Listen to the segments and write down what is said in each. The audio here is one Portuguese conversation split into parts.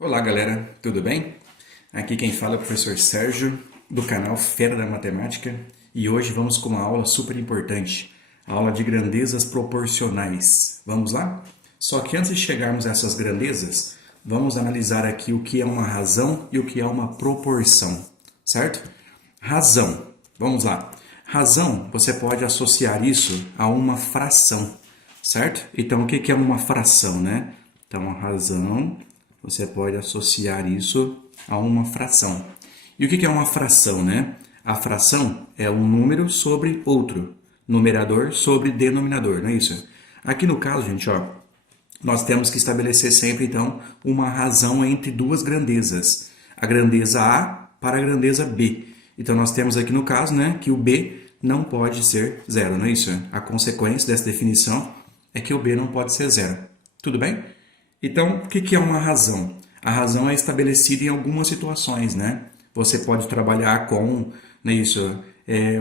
Olá galera, tudo bem? Aqui quem fala é o professor Sérgio, do canal Fera da Matemática, e hoje vamos com uma aula super importante, a aula de grandezas proporcionais. Vamos lá? Só que antes de chegarmos a essas grandezas, vamos analisar aqui o que é uma razão e o que é uma proporção, certo? Razão, vamos lá. Razão, você pode associar isso a uma fração, certo? Então, o que é uma fração, né? Então, a razão, você pode associar isso a uma fração. E o que é uma fração, né? A fração é um número sobre outro, numerador sobre denominador, não é isso? Aqui no caso, gente, ó, nós temos que estabelecer sempre, então, uma razão entre duas grandezas. A grandeza A para a grandeza B. Então, nós temos aqui no caso, né, que o B não pode ser zero, não é isso? A consequência dessa definição é que o B não pode ser zero. Tudo bem? Então, o que é uma razão? A razão é estabelecida em algumas situações, né? Você pode trabalhar com, né, isso,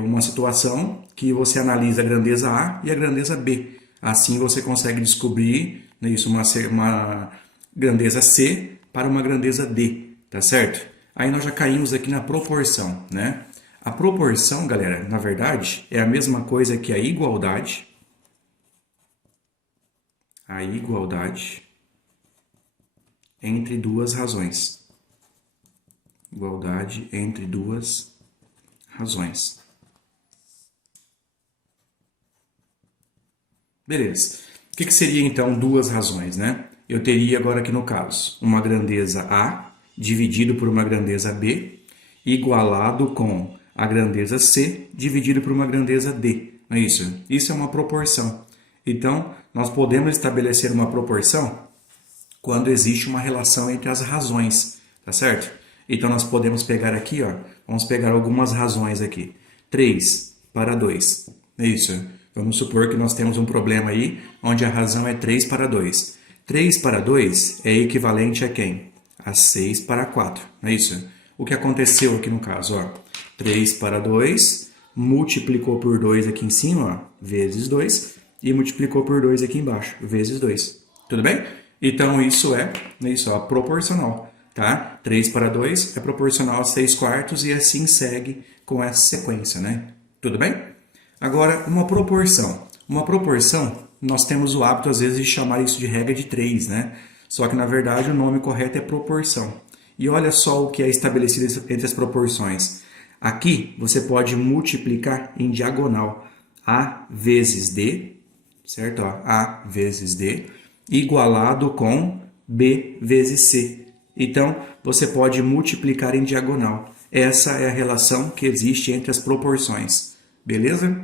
uma situação que você analisa a grandeza A e a grandeza B. Assim você consegue descobrir, né, isso, uma grandeza C para uma grandeza D, tá certo? Aí nós já caímos aqui na proporção, né? A proporção, galera, na verdade, é a mesma coisa que a igualdade. A igualdade entre duas razões. Igualdade entre duas razões. Beleza. O que seria então duas razões, né? Eu teria agora aqui no caso uma grandeza A dividido por uma grandeza B igualado com a grandeza C dividido por uma grandeza D. Não é isso? Isso é uma proporção. Então, nós podemos estabelecer uma proporção quando existe uma relação entre as razões, tá certo? Então, nós podemos pegar aqui, ó, vamos pegar algumas razões aqui. 3 para 2, é isso. Vamos supor que nós temos um problema aí, onde a razão é 3 para 2. 3 para 2 é equivalente a quem? A 6 para 4, não é isso? O que aconteceu aqui no caso, ó, 3 para 2, multiplicou por 2 aqui em cima, ó, vezes 2, e multiplicou por 2 aqui embaixo, vezes 2. Tudo bem? Então, isso é proporcional, tá? 3 para 2 é proporcional a 6 quartos e assim segue com essa sequência, né? Tudo bem? Agora, uma proporção. Uma proporção, nós temos o hábito, às vezes, de chamar isso de regra de 3, né? Só que, na verdade, o nome correto é proporção. E olha só o que é estabelecido entre as proporções. Aqui, você pode multiplicar em diagonal A vezes D, certo? Ó, A vezes D, igualado com B vezes C. Então, você pode multiplicar em diagonal. Essa é a relação que existe entre as proporções. Beleza?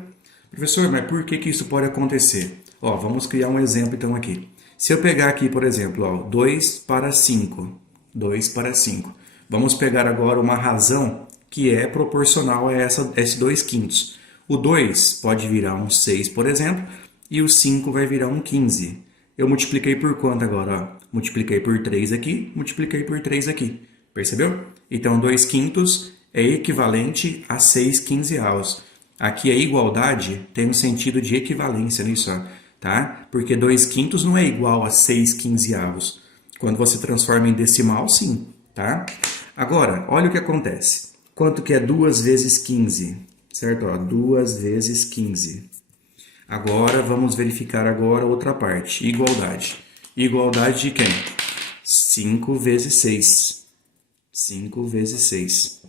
Professor, mas por que isso pode acontecer? Ó, vamos criar um exemplo então aqui. Se eu pegar aqui, por exemplo, ó, 2 para 5. 2 para 5. Vamos pegar agora uma razão que é proporcional a esse 2 quintos. O 2 pode virar um 6, por exemplo, e o 5 vai virar um 15. Eu multipliquei por quanto agora? Ó? Multipliquei por 3 aqui, multipliquei por 3 aqui. Percebeu? Então, 2 quintos é equivalente a 6 quinzeavos. Aqui a igualdade tem um sentido de equivalência nisso, ó, tá? Porque 2 quintos não é igual a 6 quinzeavos. Quando você transforma em decimal, sim, tá? Agora, olha o que acontece. Quanto que é 2 vezes 15? Certo? Ó, 2 vezes 15. Agora, vamos verificar agora outra parte. Igualdade. Igualdade de quem? 5 vezes 6. 5 vezes 6.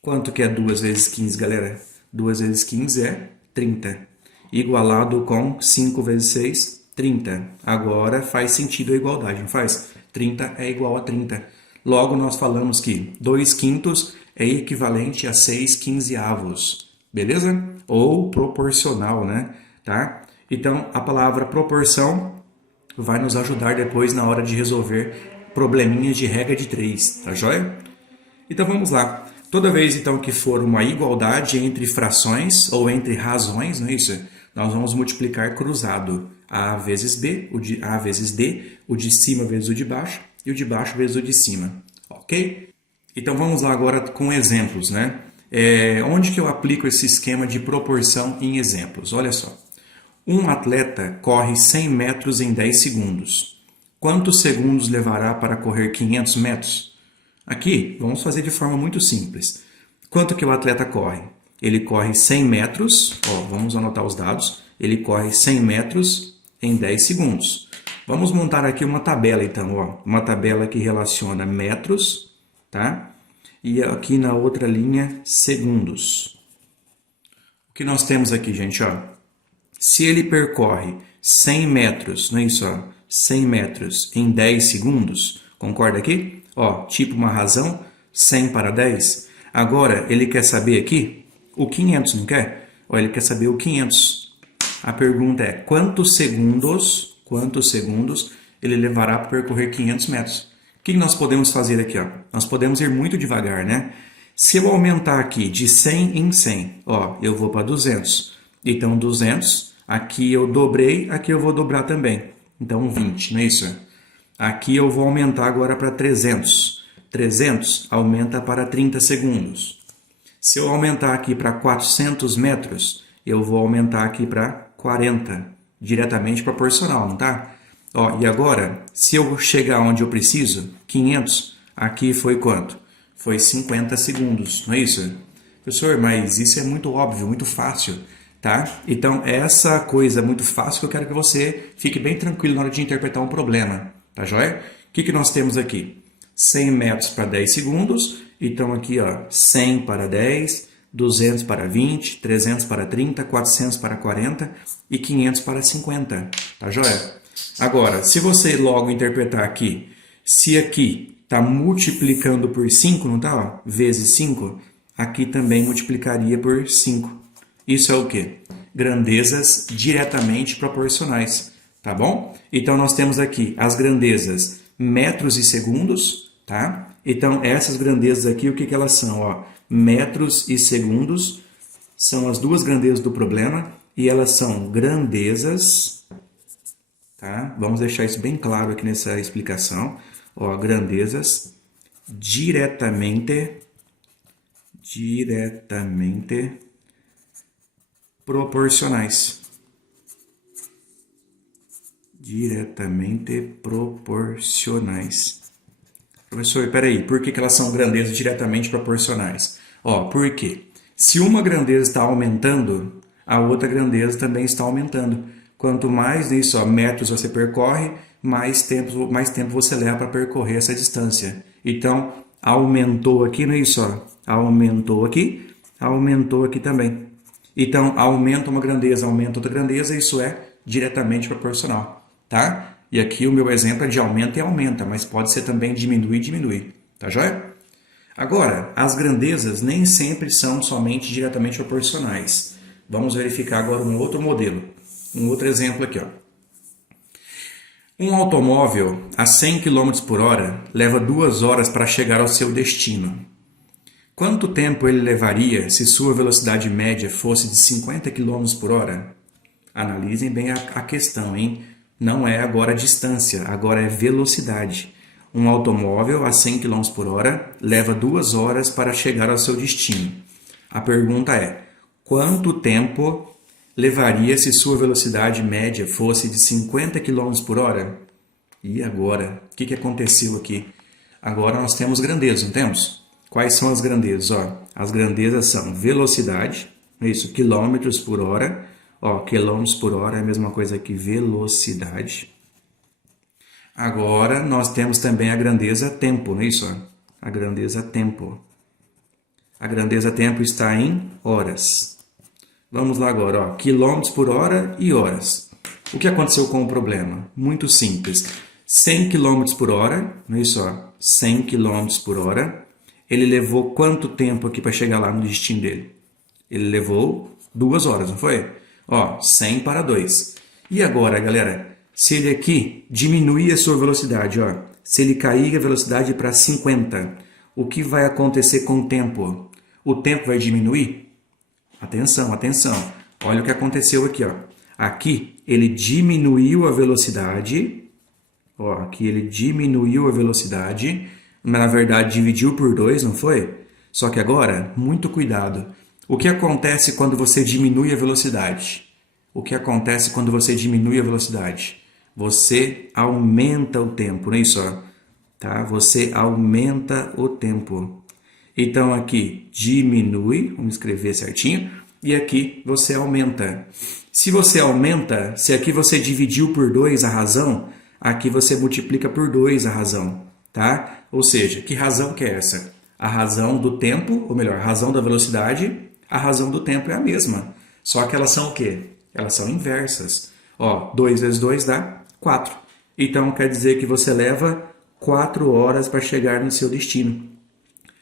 Quanto que é 2 vezes 15, galera? 2 vezes 15 é 30. Igualado com 5 vezes 6, 30. Agora faz sentido a igualdade, não faz? 30 é igual a 30. Logo, nós falamos que 2 quintos é equivalente a 6 quinzeavos. Beleza? Ou proporcional, né? Tá? Então, a palavra proporção vai nos ajudar depois na hora de resolver probleminhas de regra de 3, tá joia? Então, vamos lá. Toda vez então que for uma igualdade entre frações ou entre razões, não é isso? Nós vamos multiplicar cruzado. A vezes B, A vezes D, o de cima vezes o de baixo e o de baixo vezes o de cima. Ok? Então vamos lá agora com exemplos, né? Onde que eu aplico esse esquema de proporção em exemplos? Olha só. Um atleta corre 100 metros em 10 segundos. Quantos segundos levará para correr 500 metros? Aqui, vamos fazer de forma muito simples. Quanto que o atleta corre? Ele corre 100 metros, ó, vamos anotar os dados, ele corre 100 metros em 10 segundos. Vamos montar aqui uma tabela então, ó, uma tabela que relaciona metros, tá? E aqui na outra linha, segundos. O que nós temos aqui, gente, ó? Se ele percorre 100 metros, não é isso, ó? 100 metros em 10 segundos, concorda aqui? Ó, tipo uma razão, 100 para 10. Agora, ele quer saber aqui o 500, não quer? Ó, ele quer saber o 500. A pergunta é, quantos segundos ele levará para percorrer 500 metros? O que nós podemos fazer aqui, ó? Nós podemos ir muito devagar, né? Se eu aumentar aqui de 100 em 100, ó, eu vou para 200. Então, 200, aqui eu dobrei, aqui eu vou dobrar também. Então, 20, não é isso? Aqui eu vou aumentar agora para 300. 300 aumenta para 30 segundos. Se eu aumentar aqui para 400 metros, eu vou aumentar aqui para 40. Diretamente proporcional, não tá? Ó, e agora, se eu chegar onde eu preciso, 500, aqui foi quanto? Foi 50 segundos, não é isso? Professor, mas isso é muito óbvio, muito fácil, tá? Então, essa coisa muito fácil que eu quero que você fique bem tranquilo na hora de interpretar um problema, tá joia? O que nós temos aqui? 100 metros para 10 segundos, então aqui, ó, 100 para 10, 200 para 20, 300 para 30, 400 para 40 e 500 para 50, tá joia? Agora, se você logo interpretar aqui, se aqui está multiplicando por 5, não está? Ó, vezes 5, aqui também multiplicaria por 5. Isso é o quê? Grandezas diretamente proporcionais, tá bom? Então, nós temos aqui as grandezas metros e segundos, tá? Então, essas grandezas aqui, o que elas são? Ó, metros e segundos são as duas grandezas do problema e elas são grandezas, tá? Vamos deixar isso bem claro aqui nessa explicação. Ó, grandezas diretamente proporcionais. Diretamente proporcionais. Professor, peraí, por que elas são grandezas diretamente proporcionais? Ó, por quê? Se uma grandeza está aumentando, a outra grandeza também está aumentando. Quanto mais isso, ó, metros você percorre, mais tempo você leva para percorrer essa distância. Então, aumentou aqui, não é isso? Ó, aumentou aqui também. Então, aumenta uma grandeza, aumenta outra grandeza, isso é diretamente proporcional, tá? E aqui o meu exemplo é de aumenta e aumenta, mas pode ser também diminui e diminui, tá joia? Agora, as grandezas nem sempre são somente diretamente proporcionais. Vamos verificar agora um outro modelo, um outro exemplo aqui, ó. Um automóvel a 100 km por hora leva 2 horas para chegar ao seu destino. Quanto tempo ele levaria se sua velocidade média fosse de 50 km por hora? Analisem bem a questão, hein? Não é agora a distância, agora é velocidade. Um automóvel a 100 km por hora leva 2 horas para chegar ao seu destino. A pergunta é, quanto tempo levaria se sua velocidade média fosse de 50 km por hora? E agora? O que aconteceu aqui? Agora nós temos grandezas, não temos? Quais são as grandezas? Ó, as grandezas são velocidade, isso, quilômetros por hora. Ó, quilômetros por hora é a mesma coisa que velocidade. Agora nós temos também a grandeza tempo, não é isso? Ó? A grandeza tempo. A grandeza tempo está em horas. Vamos lá agora, ó, quilômetros por hora e horas. O que aconteceu com o problema? Muito simples. 100 km por hora, não é isso? Ó, 100 km por hora. Ele levou quanto tempo aqui para chegar lá no destino dele? Ele levou 2 horas, não foi? Ó, 100 para 2. E agora, galera, se ele aqui diminuir a sua velocidade, ó, se ele cair a velocidade para 50, o que vai acontecer com o tempo? O tempo vai diminuir? Atenção, atenção. Olha o que aconteceu aqui, ó. Aqui ele diminuiu a velocidade. Ó, aqui ele diminuiu a velocidade, mas na verdade dividiu por 2, não foi? Só que agora, muito cuidado. O que acontece quando você diminui a velocidade? O que acontece quando você diminui a velocidade? Você aumenta o tempo, não é isso? Ó? Tá? Você aumenta o tempo. Então aqui diminui, vamos escrever certinho, e aqui você aumenta. Se você aumenta, se aqui você dividiu por 2 a razão, aqui você multiplica por 2 a razão, tá? Ou seja, que razão que é essa? A razão do tempo, ou melhor, a razão da velocidade, a razão do tempo é a mesma. Só que elas são o quê? Elas são inversas. Ó, 2 vezes 2 dá 4. Então quer dizer que você leva 4 horas para chegar no seu destino.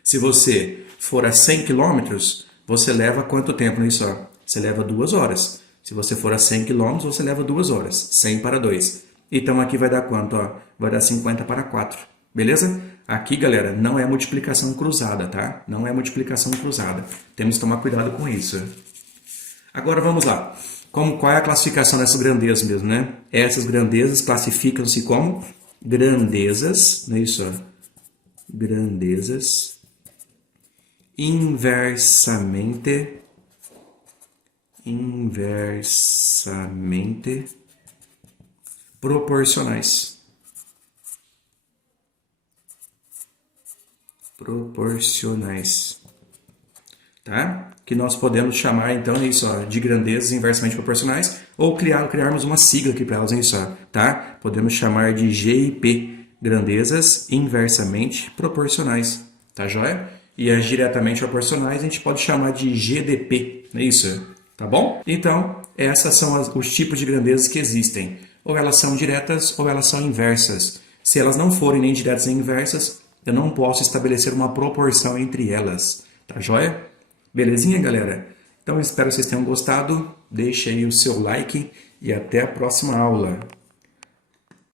Se você for a 100 km, você leva quanto tempo nisso? Você leva 2 horas. Se você for a 100 km, você leva 2 horas. 100 para 2. Então aqui vai dar quanto? Ó? Vai dar 50 para 4. Beleza? Aqui, galera, não é multiplicação cruzada, tá? Não é multiplicação cruzada. Temos que tomar cuidado com isso. Agora vamos lá. Qual é a classificação dessas grandezas mesmo, né? Essas grandezas classificam-se como grandezas, não é isso? Grandezas inversamente proporcionais. Tá? Que nós podemos chamar então isso, ó, de grandezas inversamente proporcionais, ou criarmos uma sigla aqui para elas, isso, ó, tá? Podemos chamar de GIP, grandezas inversamente proporcionais, tá joia? E as diretamente proporcionais a gente pode chamar de GDP, não é isso? Tá bom? Então, essas são os tipos de grandezas que existem. Ou elas são diretas ou elas são inversas. Se elas não forem nem diretas nem inversas, eu não posso estabelecer uma proporção entre elas, tá joia? Belezinha, galera? Então, espero que vocês tenham gostado. Deixe aí o seu like e até a próxima aula.